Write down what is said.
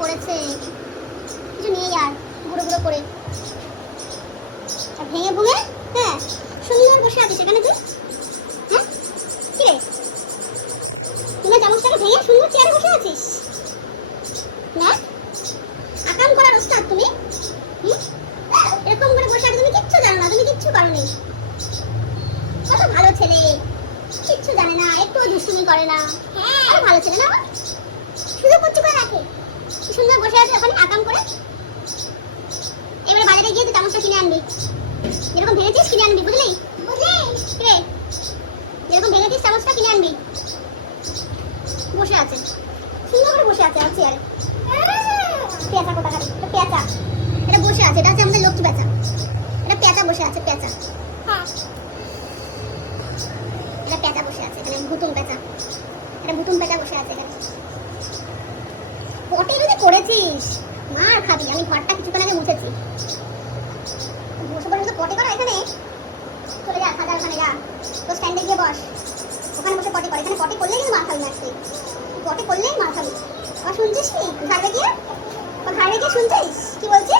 পড়েছে কিছু নিয়ে আর গুঁড়ো গুঁড়ো করে। ভেঙে ভুঙে হ্যাঁ সুন্দর বসে আছে সেখানে তুই। হ্যাঁ ভেঙে বসে আছিস। এরকম করে বসে তুমি কিচ্ছু জানো না, তুমি কিচ্ছু ভালো ছেলে। কিচ্ছু জানে না একটু করে না। হ্যাঁ ভালো ছেলে না শুধু করতে করে রাখে। চামচটা কিনে আনবি। যেরকম ভেঙেছিস কিনে আনবি বুঝলি? বুঝলি? যেরকম ভেঙেছিস চামচটা কিনে আনবি। বসে আছে। সুন্দর করে বসে আছে আর চেয়ারে। পেঁচা কোথা খালি পেঁচা। এটা বসে আছে। এটা হচ্ছে আমাদের লক্ষ্মী পেঁচা। এটা পেঁচা বসে আছে পেঁচা। হ্যাঁ। এটা পেঁচা বসে আছে এখানে ভুতুম পেঁচা। এটা ভুতুম পেঁচা বসে আছে এখানে। পটে যদি পড়েছিস মার খাবি। আমি ঘরটা কিছুক্ষণ আগে মুছেছি বসে বসে পটে করো এখানে চলে যা খাজার ওখানে যা। তো স্ট্যান্ডে গিয়ে বস। ওখানে বসে পটি কর। এখানে পটি করলে কিন্তু মাল খাবি তুই পটে করলেই মাল খাবি। শুনছিস কি? ঘাড়ে গিয়ে ঘাড়ে গিয়ে শুনছিস? কি বলছিস?